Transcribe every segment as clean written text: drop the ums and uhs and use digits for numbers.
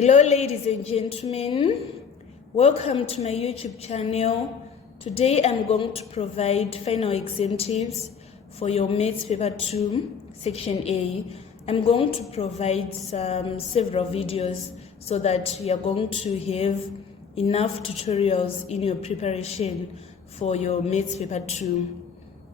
Hello ladies and gentlemen, welcome to my YouTube channel. Today I'm going to provide final exam tips for your Maths Paper 2 Section A. I'm going to provide several videos so that you are going to have enough tutorials in your preparation for your Maths Paper 2.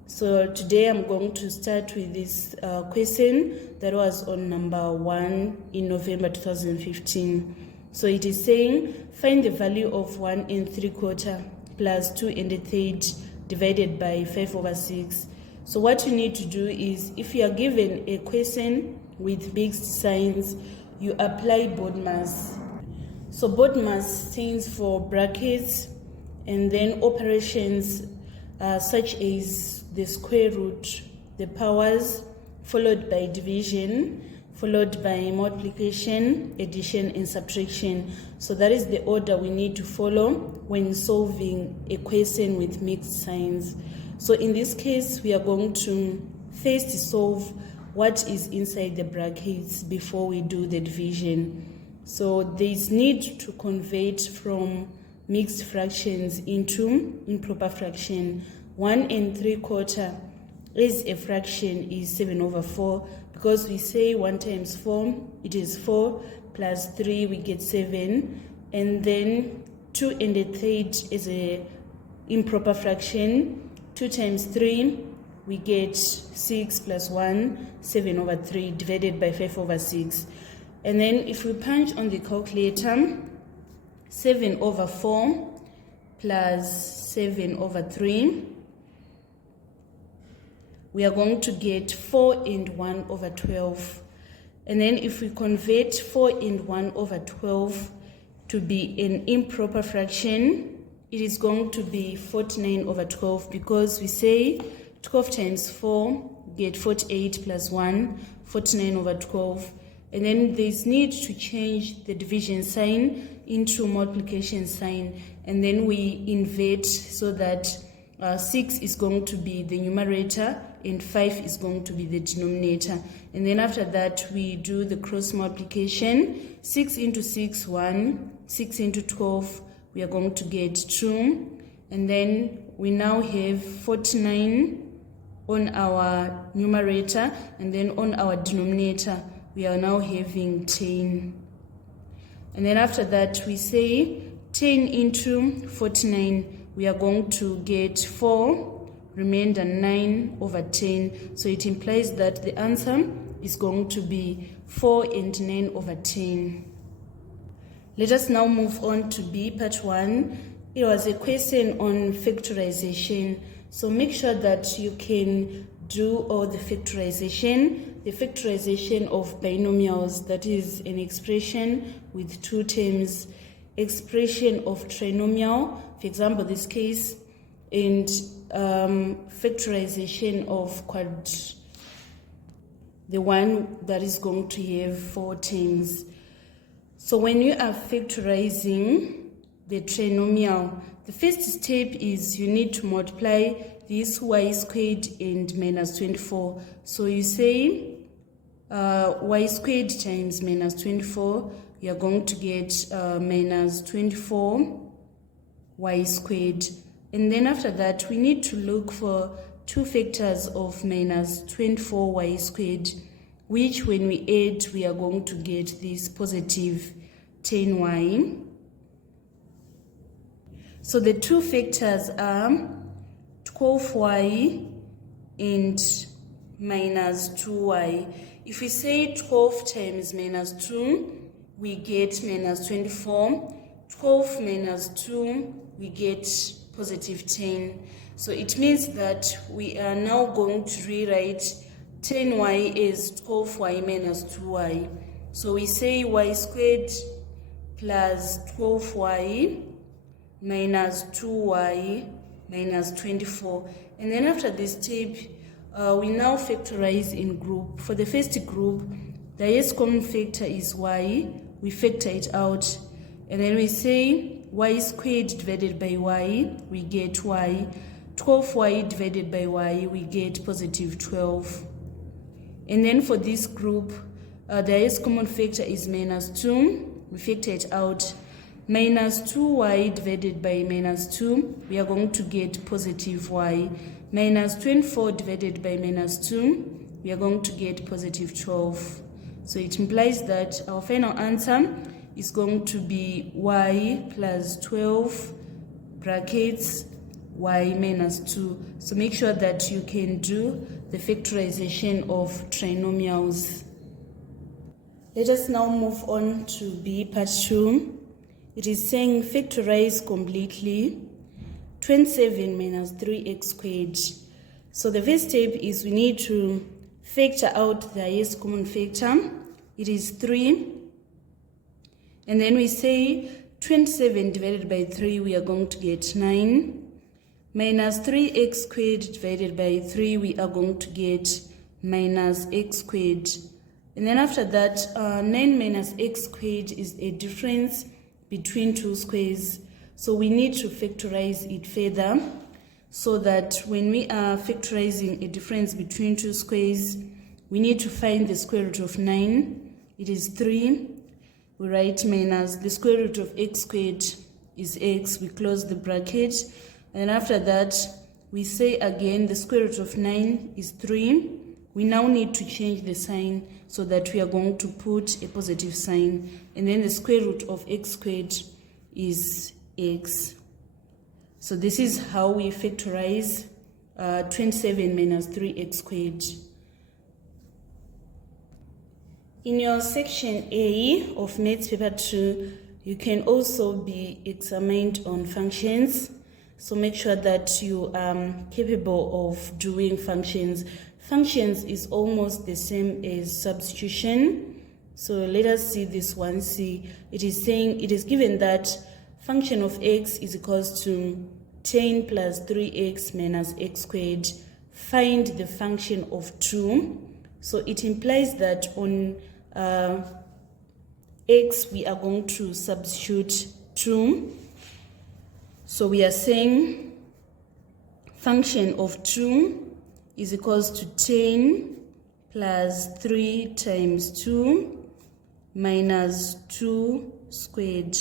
So today I'm going to start with this question that was on number 1 in November 2015. So it is saying, find the value of 1 3/4 plus 2 1/3 divided by 5/6. So what you need to do is, if you are given a question with mixed signs, you apply BODMAS. So BODMAS stands for brackets and then operations such as the square root, the powers, followed by division, followed by multiplication, addition, and subtraction. So that is the order we need to follow when solving a question with mixed signs. So in this case, we are going to first solve what is inside the brackets before we do the division. So there is need to convert from mixed fractions into improper fraction. 1 3/4 as a fraction is 7/4, because we say 1 times 4, it is 4, plus 3 we get 7, and then 2 1/3 is a improper fraction. 2 times 3 we get 6 plus 1, 7/3 divided by 5/6. And then if we punch on the calculator, 7/4 plus 7/3, we are going to get 4 1/12. And then if we convert 4 1/12 to be an improper fraction, it is going to be 49/12, because we say 12 times 4 get 48 plus 1, 49/12. And then there's need to change the division sign into multiplication sign, and then we invert so that 6 is going to be the numerator and 5 is going to be the denominator. And then after that we do the cross multiplication. 6 into 6, 1. 6 into 12, we are going to get 2. And then we now have 49 on our numerator, and then on our denominator we are now having 10. And then after that we say 10 into 49, we are going to get 4, remainder 9/10. So it implies that the answer is going to be 4 9/10. Let us now move on to B, part 1. It was a question on factorization. So make sure that you can do all the factorization. The factorization of binomials, that is an expression with two terms, expression of trinomial, for example this case, and factorization of the one that is going to have 4 terms. So when you are factorizing the trinomial, the first step is you need to multiply this y squared and minus 24. So you say y squared times minus 24, you are going to get minus 24 y squared. And then after that we need to look for 2 factors of minus 24 y squared, which when we add we are going to get this positive 10y. So the 2 factors are 12y and minus 2y. If we say 12 times minus 2, we get minus 24. 12 minus 2, we get positive 10. So it means that we are now going to rewrite 10y as 12y minus 2y. So we say y squared plus 12y minus 2y minus 24. And then after this step, we now factorize in group. For the first group, the highest common factor is y. We factor it out, and then we say y squared divided by y, we get y. 12y divided by y, we get positive 12. And then for this group, the highest common factor is minus 2. we factor it out. Minus 2y divided by minus 2, we are going to get positive y. Minus 24 divided by minus 2, we are going to get positive 12. So it implies that our final answer is going to be y plus 12 brackets y minus 2. So make sure that you can do the factorization of trinomials. Let us now move on to B part 2. It is saying factorize completely 27 minus 3x squared. So the first step is we need to factor out the highest common factor. It is 3. And then we say 27 divided by 3, we are going to get 9. Minus 3x squared divided by 3, we are going to get minus x squared. And then after that, 9 minus x squared is a difference between two squares. So we need to factorize it further, so that when we are factorizing a difference between two squares, we need to find the square root of 9. It is 3. We write minus the square root of x squared is x. We close the bracket. And after that, we say again the square root of 9 is 3. We now need to change the sign so that we are going to put a positive sign. And then the square root of x squared is x. So this is how we factorize 27 minus 3x squared. In your section A of Maths Paper 2, you can also be examined on functions. So make sure that you are capable of doing functions. Functions is almost the same as substitution. So let us see this one. See, it is saying, it is given that function of x is equals to 10 plus 3x minus x squared. Find the function of 2. So it implies that on x we are going to substitute 2. So we are saying function of 2 is equals to 10 plus 3 times 2 minus 2 squared.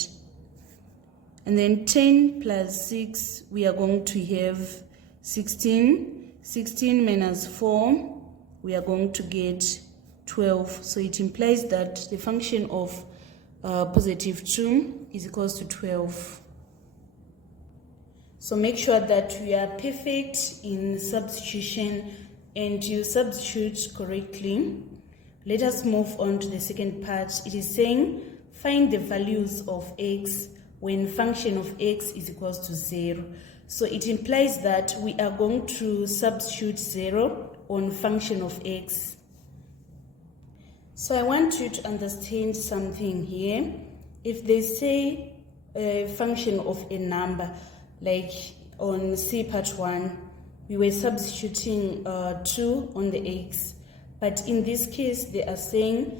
And then 10 plus 6, we are going to have 16. 16 minus 4, we are going to get 12. So it implies that the function of positive 2 is equals to 12. So make sure that you are perfect in substitution and you substitute correctly. Let us move on to the second part. It is saying find the values of x when function of x is equals to 0. So it implies that we are going to substitute 0 on function of x. So I want you to understand something here. If they say a function of a number, like on C part 1, we were substituting 2 on the x. But in this case, they are saying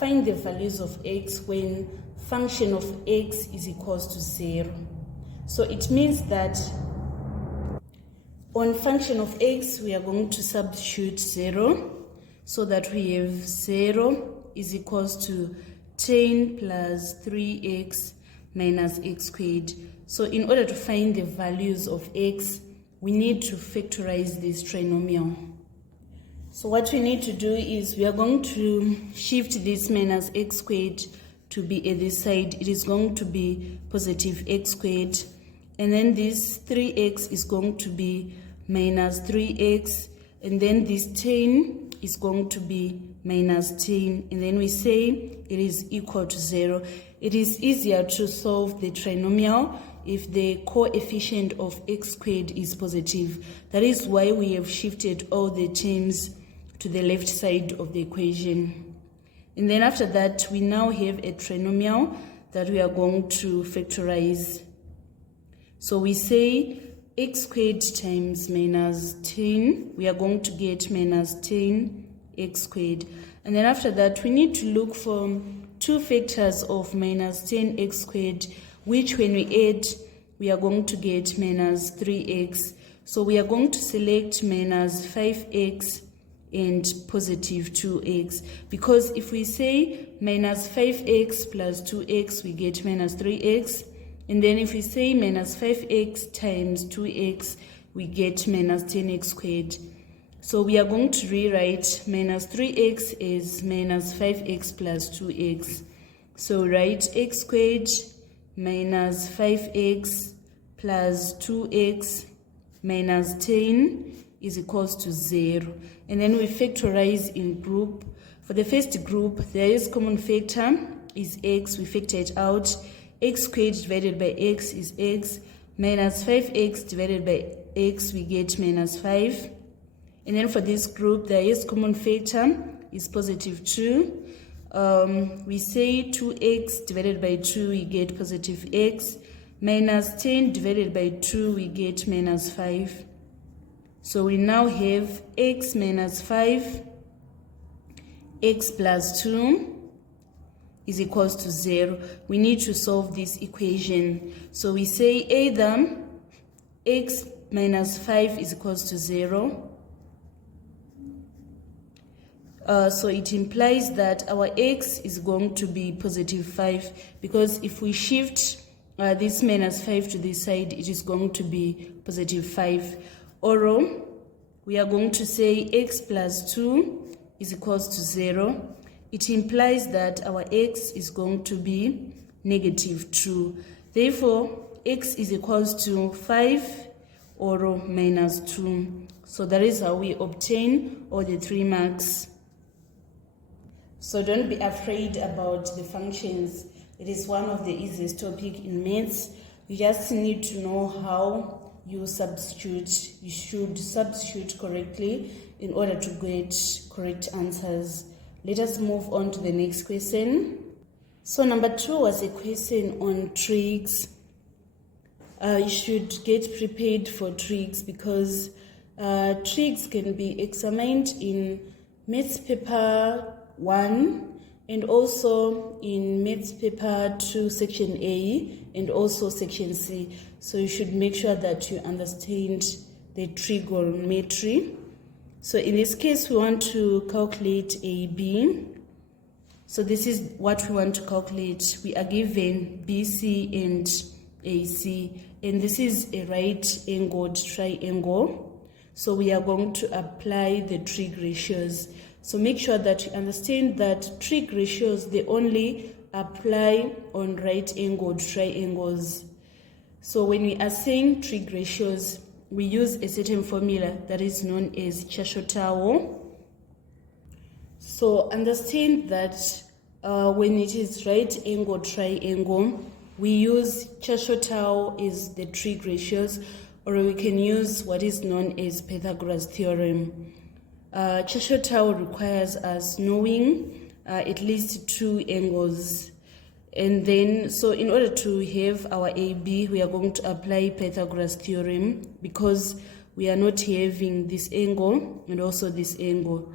find the values of x when function of x is equals to 0. So it means that on function of x, we are going to substitute 0, so that we have 0 is equals to 10 plus 3x minus x squared. So in order to find the values of x, we need to factorize this trinomial. So what we need to do is we are going to shift this minus x squared to be at this side. It is going to be positive x squared. And then this 3x is going to be minus 3x. And then this 10 is going to be minus 10. And then we say it is equal to 0. It is easier to solve the trinomial if the coefficient of x squared is positive. That is why we have shifted all the terms to the left side of the equation. And then after that, we now have a trinomial that we are going to factorize. So we say x squared times minus 10, we are going to get minus 10 x squared. And then after that, we need to look for two factors of minus 10 x squared, which when we add, we are going to get minus 3x. So we are going to select minus 5x and positive 2x, because if we say minus 5x plus 2x, we get minus 3x, and then if we say minus 5x times 2x, we get minus 10x squared. So we are going to rewrite minus 3x as minus 5x plus 2x. So write x squared minus 5x plus 2x minus 10 is equals to 0. And then we factorize in group. For the first group, there is common factor is x. We factor it out. X squared divided by x is x. Minus 5x divided by x, we get minus 5. And then for this group, there is common factor is positive 2. We say 2x divided by 2, we get positive x. Minus 10 divided by 2, we get minus 5. So we now have x minus 5, x plus 2 is equals to 0. We need to solve this equation. So we say either x minus 5 is equals to 0. So it implies that our x is going to be positive 5, because if we shift this minus 5 to this side, it is going to be positive 5. Or we are going to say x plus 2 is equals to 0. It implies that our x is going to be negative 2. Therefore, x is equals to 5 or minus 2. So that is how we obtain all the 3 marks. So don't be afraid about the functions. It is one of the easiest topics in maths. You just need to know how you substitute. You should substitute correctly in order to get correct answers. Let us move on to the next question. So number 2 was a question on trigs. You should get prepared for trigs, because trigs can be examined in Maths Paper 1 and also in Maths Paper 2 Section A and also Section C. So you should make sure that you understand the trigonometry. So in this case, we want to calculate AB. So this is what we want to calculate. We are given BC and AC, and this is a right-angled triangle. So we are going to apply the trig ratios. So make sure that you understand that trig ratios, they only apply on right-angled triangles. So when we are saying trig ratios, we use a certain formula that is known as Chashotao. So understand that when it is right-angled triangle, we use Chashotao as the trig ratios, or we can use what is known as Pythagoras theorem. Chashotao requires us knowing at least 2 angles. And then, so in order to have our AB, we are going to apply Pythagoras theorem, because we are not having this angle and also this angle.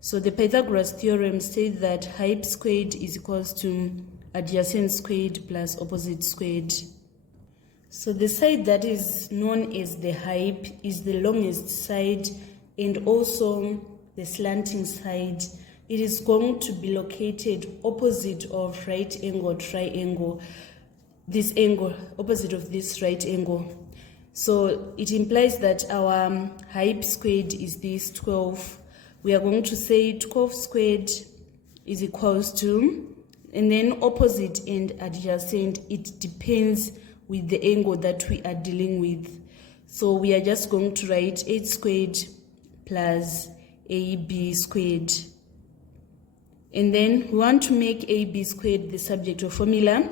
So the Pythagoras theorem states that hype squared is equals to adjacent squared plus opposite squared. So the side that is known as the hype is the longest side and also the slanting side. It is going to be located opposite of right-angled triangle, this angle, opposite of this right angle. So it implies that our hype squared is this 12. We are going to say 12 squared is equals to, and then opposite and adjacent, it depends with the angle that we are dealing with. So we are just going to write 8 squared plus AB squared. And then we want to make AB squared the subject of formula.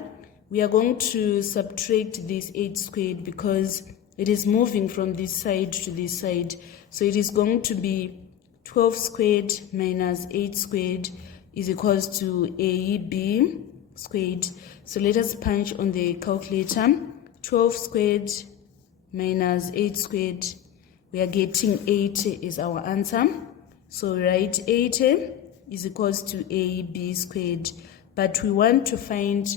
We are going to subtract this 8 squared because it is moving from this side to this side. So it is going to be 12 squared minus 8 squared is equals to AB squared. So let us punch on the calculator. 12 squared minus 8 squared. We are getting 80 is our answer. So write 80 is equals to AB squared. But we want to find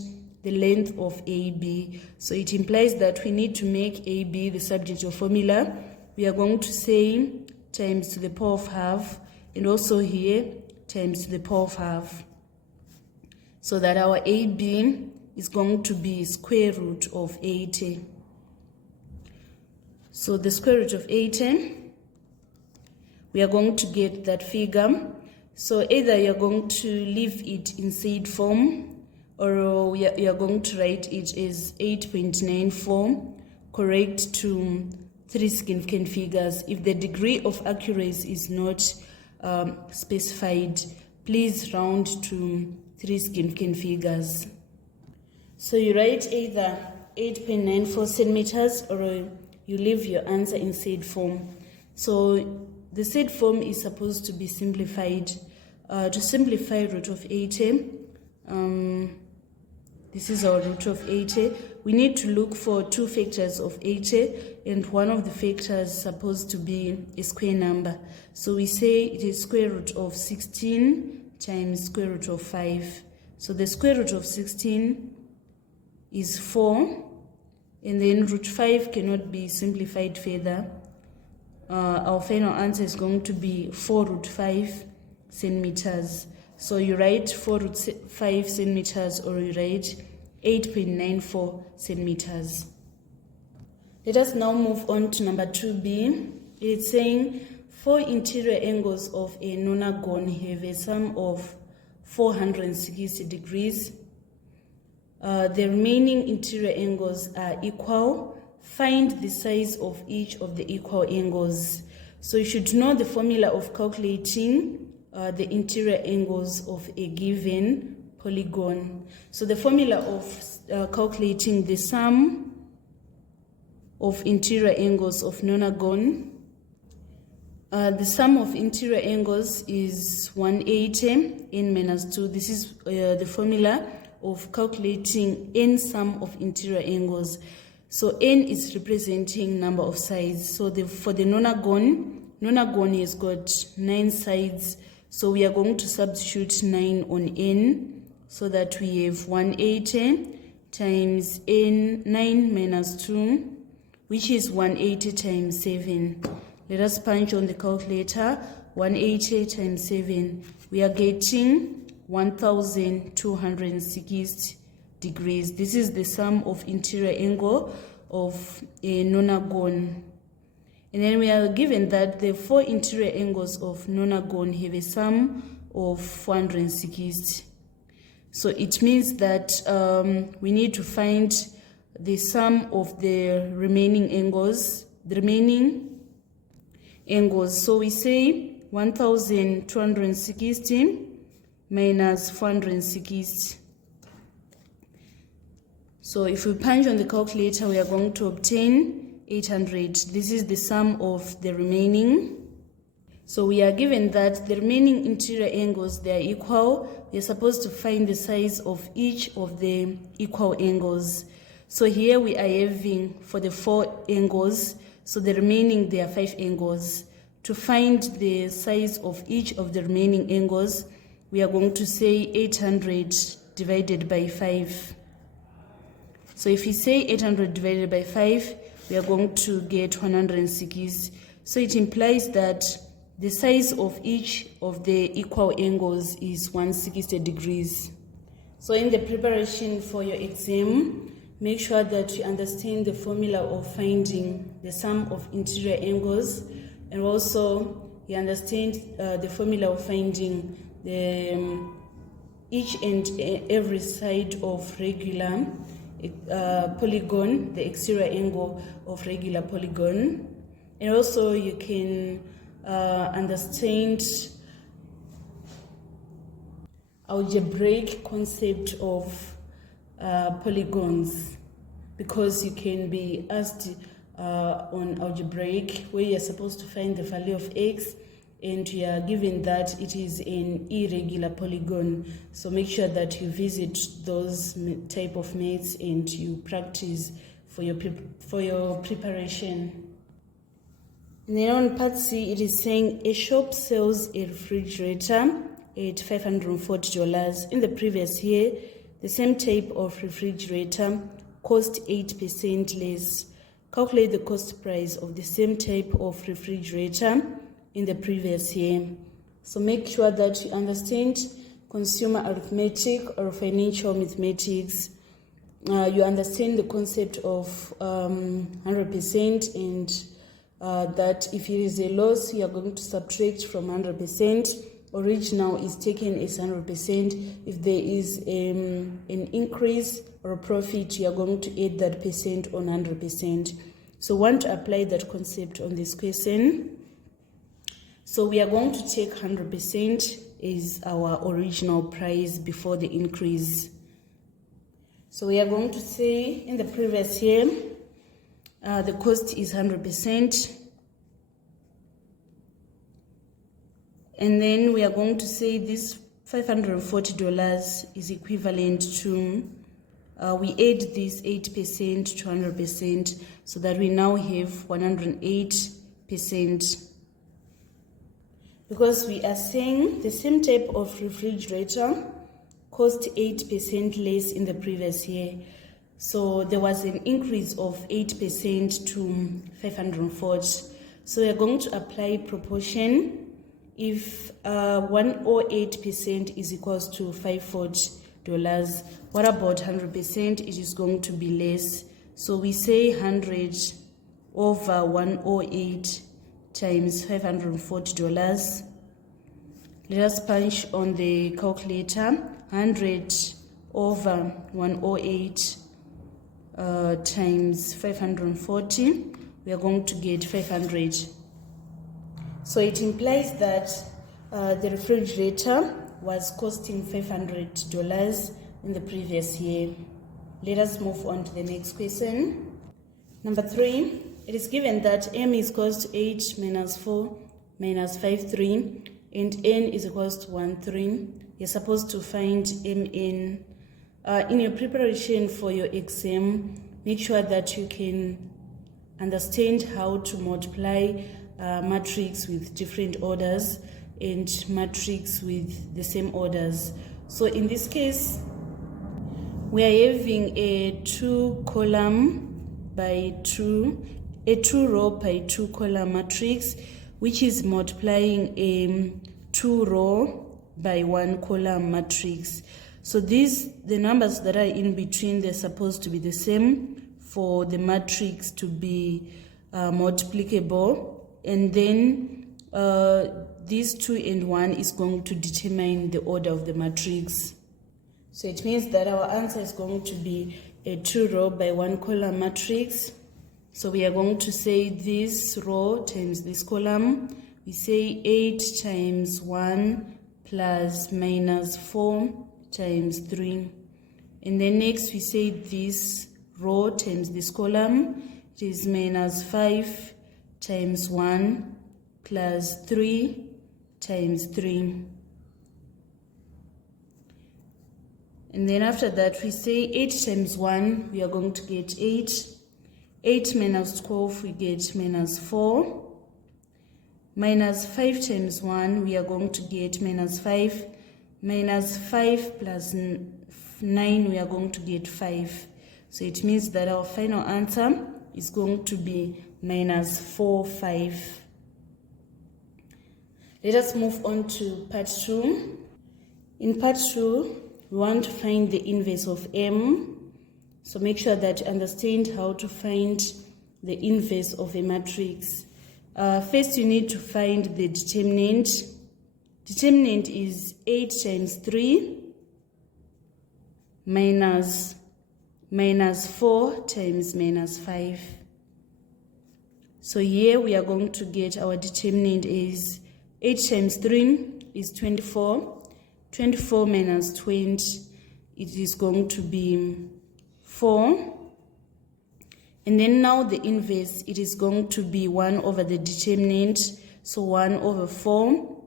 the length of AB. So it implies that we need to make AB the subject of formula. We are going to say times to the power of half and also here times to the power of half. So that our AB is going to be square root of 80. So the square root of 80, we are going to get that figure. So either you're going to leave it in said form, or you're going to write it as 8.94, correct to 3 significant figures. If the degree of accuracy is not specified, please round to 3 significant figures. So you write either 8.94 centimeters, or you leave your answer in said form. So the said form is supposed to be simplified. To simplify root of 80, this is our root of 80. We need to look for 2 factors of 80, and one of the factors is supposed to be a square number. So we say it is square root of 16 times square root of 5. So the square root of 16 is 4, and then root 5 cannot be simplified further. Our final answer is going to be 4 root 5 centimeters. So you write 4 root 5 centimeters, or you write 8.94 centimeters. Let us now move on to number 2b. It's saying 4 interior angles of a nonagon have a sum of 460 degrees. The remaining interior angles are equal. Find the size of each of the equal angles. So you should know the formula of calculating the interior angles of a given polygon. So the formula of calculating the sum of interior angles of nonagon, the sum of interior angles is 180 n minus 2. This is the formula of calculating n sum of interior angles. So n is representing number of sides. So for the nonagon has got 9 sides. So we are going to substitute 9 on n, so that we have 180 times n 9 minus 2, which is 180 times 7. Let us punch on the calculator. 180 times 7. We are getting 1260 degrees. This is the sum of interior angle of a nonagon. And then we are given that the 4 interior angles of nonagon have a sum of 460. So it means that we need to find the sum of the remaining angles. So we say 1260 minus 460. So if we punch on the calculator, we are going to obtain 800. This is the sum of the remaining. So we are given that the remaining interior angles, they are equal. We are supposed to find the size of each of the equal angles. So here we are having for the 4 angles, so the remaining, there are 5 angles. To find the size of each of the remaining angles, we are going to say 800 divided by 5. So if we say 800 divided by 5, we are going to get 160. So it implies that the size of each of the equal angles is 160 degrees. So in the preparation for your exam, make sure that you understand the formula of finding the sum of interior angles, and also you understand the formula of finding the each and every side of regular polygon, the exterior angle of regular polygon. And also you can understand algebraic concept of polygons, because you can be asked on algebraic where you're supposed to find the value of x, and you are given that it is an irregular polygon. So make sure that you visit those type of maths and you practice for your preparation. And then on part C, it is saying a shop sells a refrigerator at $540. In the previous year, the same type of refrigerator cost 8% less. Calculate the cost price of the same type of refrigerator in the previous year. So make sure that you understand consumer arithmetic or financial mathematics. You understand the concept of 100% and that if it is a loss, you are going to subtract from 100%. Original is taken as 100%. If there is an increase or a profit, you are going to add that percent on 100%. So want to apply that concept on this question. So we are going to take 100% as our original price before the increase. So we are going to say in the previous year, the cost is 100%. And then we are going to say this $540 is equivalent to, we add this 8% to 100% so that we now have 108%. Because we are saying the same type of refrigerator cost 8% less in the previous year. So there was an increase of 8% to 540. So we are going to apply proportion. If 108% is equals to $540, what about 100%? It is going to be less. So we say 100 over 108 times $540. Let us punch on the calculator. 100 over 108 times 540. We are going to get 500. So it implies that the refrigerator was costing $500 in the previous year. Let us move on to the next question. Number 3, it is given that M is equals to 8 minus 4 minus 5, 3, and N is equals to 1, 3. You're supposed to find Mn. In your preparation for your exam, make sure that you can understand how to multiply matrix with different orders and matrix with the same orders. So in this case, we are having a 2 column by 2, a 2 row by 2 column matrix, which is multiplying a 2 row by 1 column matrix. So the numbers that are in between, they're supposed to be the same for the matrix to be multiplicable. And then this 2 and 1 is going to determine the order of the matrix. So it means that our answer is going to be a 2 row by 1 column matrix. So we are going to say this row times this column. We say 8 times 1 plus minus 4 times 3. And then next we say this row times this column. It is minus 5 times 1 plus 3 times 3. And then after that we say 8 times 1, we are going to get 8. 8 minus 12, we get minus 4. Minus 5 times 1, we are going to get minus 5. Minus 5 plus 9, we are going to get 5. So it means that our final answer is going to be minus 4, 5. Let us move on to part 2. In part 2, we want to find the inverse of M. So make sure that you understand how to find the inverse of a matrix. First, you need to find the determinant. Determinant is 8 times 3 minus 4 times minus 5. So here we are going to get our determinant is 8 times 3 is 24. 24 minus 20, it is going to be 4. And then now the inverse, it is going to be 1 over the determinant, so 1 over 4.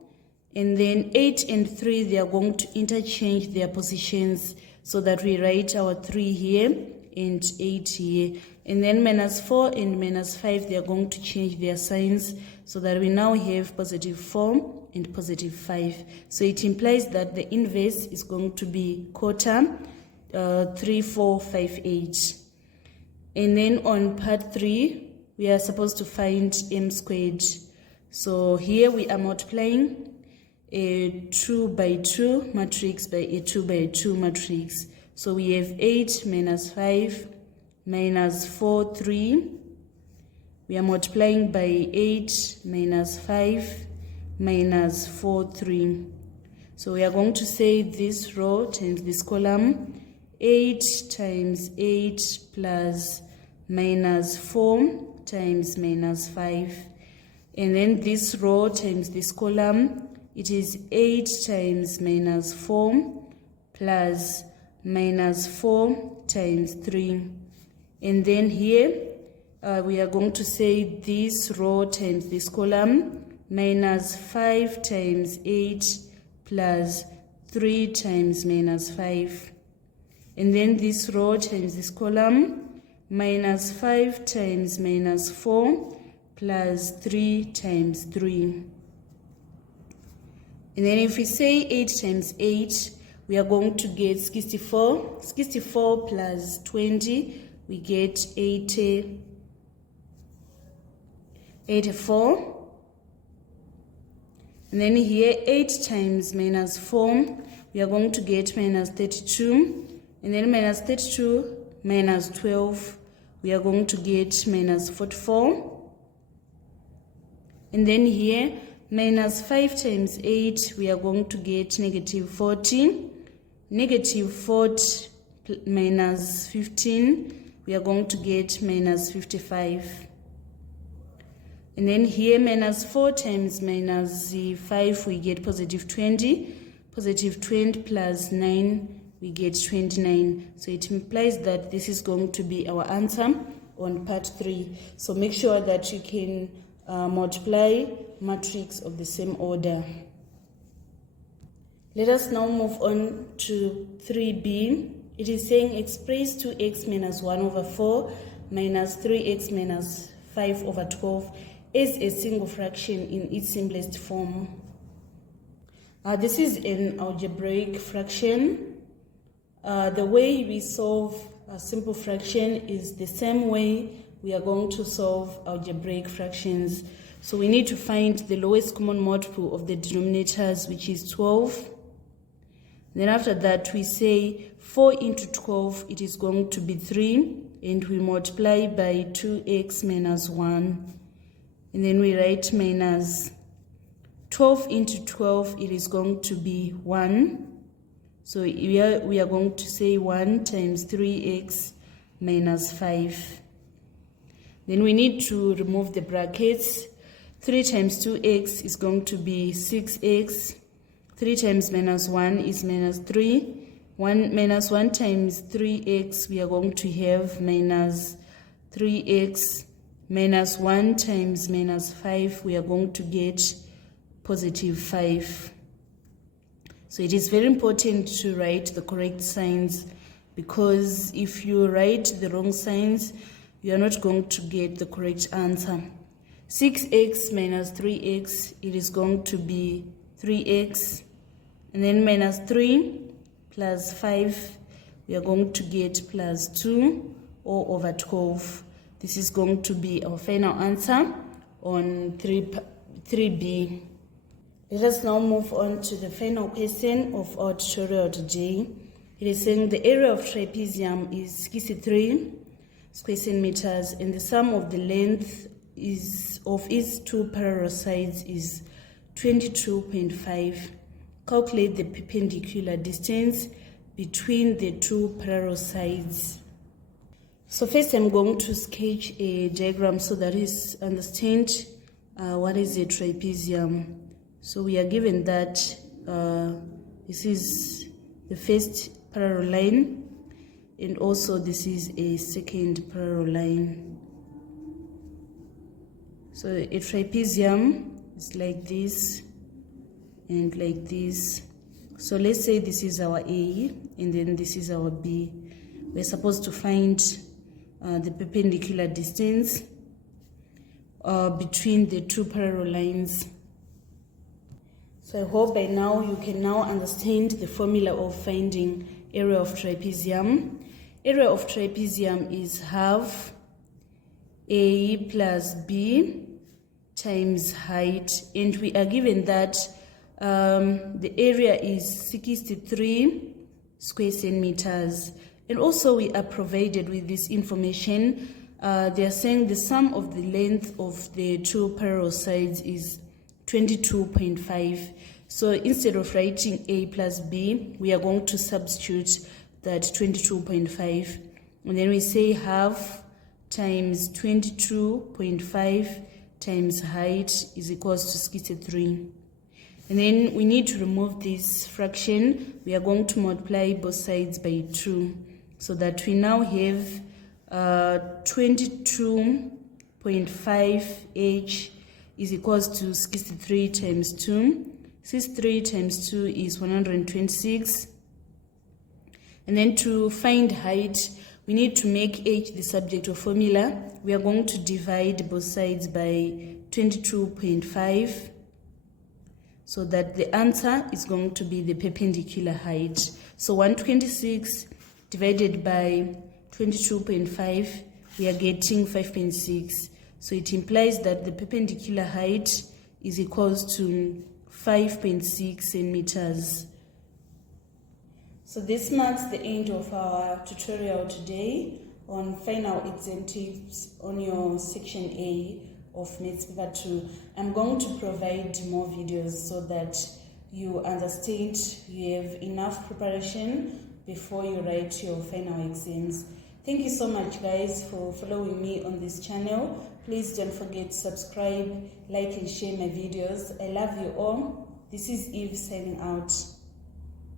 And then 8 and 3, they are going to interchange their positions so that we write our 3 here and 8 here. And then minus 4 and minus 5, they are going to change their signs so that we now have positive 4 and positive 5. So it implies that the inverse is going to be quarter, 3, 4, 5, 8. And then on part 3, we are supposed to find m squared. So here we are multiplying. a 2 by 2 matrix by a 2 by 2 matrix. So we have 8 minus 5 minus 4, 3. We are multiplying by 8 minus 5 minus 4, 3. So we are going to say this row times this column, 8 times 8 plus minus 4 times minus 5. And then this row times this column, it is 8 times minus 4 plus minus 4 times 3. And then here we are going to say this row times this column, minus 5 times 8 plus 3 times minus 5. And then this row times this column, minus 5 times minus 4 plus 3 times 3. And then if we say 8 times 8, we are going to get 64. 64 plus 20, we get 84. And then here, 8 times minus 4, we are going to get minus 32. And then minus 32 minus 12, we are going to get minus 44. And then here, minus 5 times 8, we are going to get negative 40. Negative 40 minus 15, we are going to get minus 55. And then here, minus 4 times minus 5, we get positive 20. Positive 20 plus 9, we get 29. So it implies that this is going to be our answer on part 3. So make sure that you can multiply matrix of the same order. Let us now move on to 3b. It is saying express 2x minus 1 over 4 minus 3x minus 5 over 12 as a single fraction in its simplest form. This is an algebraic fraction. The way we solve a simple fraction is the same way we are going to solve algebraic fractions. So we need to find the lowest common multiple of the denominators, which is 12. Then after that, we say 4 into 12, it is going to be 3, and we multiply by 2x minus 1. And then we write minus 12 into 12, it is going to be 1. So we are going to say 1 times 3x minus 5. Then we need to remove the brackets. 3 times 2x is going to be 6x. 3 times minus 1 is minus 3. 1 minus 1 times 3x, we are going to have minus 3x. Minus 1 times minus 5, we are going to get positive 5. So it is very important to write the correct signs, because if you write the wrong signs, you are not going to get the correct answer. 6x minus 3x, it is going to be 3x. And then minus 3 plus 5, we are going to get plus 2 or over 12. This is going to be our final answer on 3b. Let us now move on to the final question of our tutorial today. It is saying the area of trapezium is 63 square centimeters, and the sum of the length of its two parallel sides is 22.5. Calculate the perpendicular distance between the two parallel sides. So first I'm going to sketch a diagram so that is understand what is a trapezium. So we are given that this is the first parallel line, and also this is a second parallel line. So a trapezium is like this and like this. So let's say this is our A and then this is our B. We're supposed to find the perpendicular distance between the two parallel lines. So I hope by now you can now understand the formula of finding area of trapezium. Area of trapezium is half A plus B times height, and we are given that The area is 63 square centimeters. And also we are provided with this information. They are saying the sum of the length of the two parallel sides is 22.5. So instead of writing A plus B, we are going to substitute that 22.5. And then we say half times 22.5 times height is equals to 63. And then we need to remove this fraction. We are going to multiply both sides by 2. So that we now have 22.5h is equals to 63 times 2. 63 times 2 is 126. And then to find height, we need to make h the subject of formula. We are going to divide both sides by 22.5. So that the answer is going to be the perpendicular height. So 126 divided by 22.5, we are getting 5.6. So it implies that the perpendicular height is equals to 5.6 centimeters. So this marks the end of our tutorial today on final exam tips on your section A of Maths Paper 2. I'm going to provide more videos so that you understand, you have enough preparation before you write your final exams. Thank you so much guys for following me on this channel. Please don't forget to subscribe, like and share my videos. I love you all. This is Eve signing out.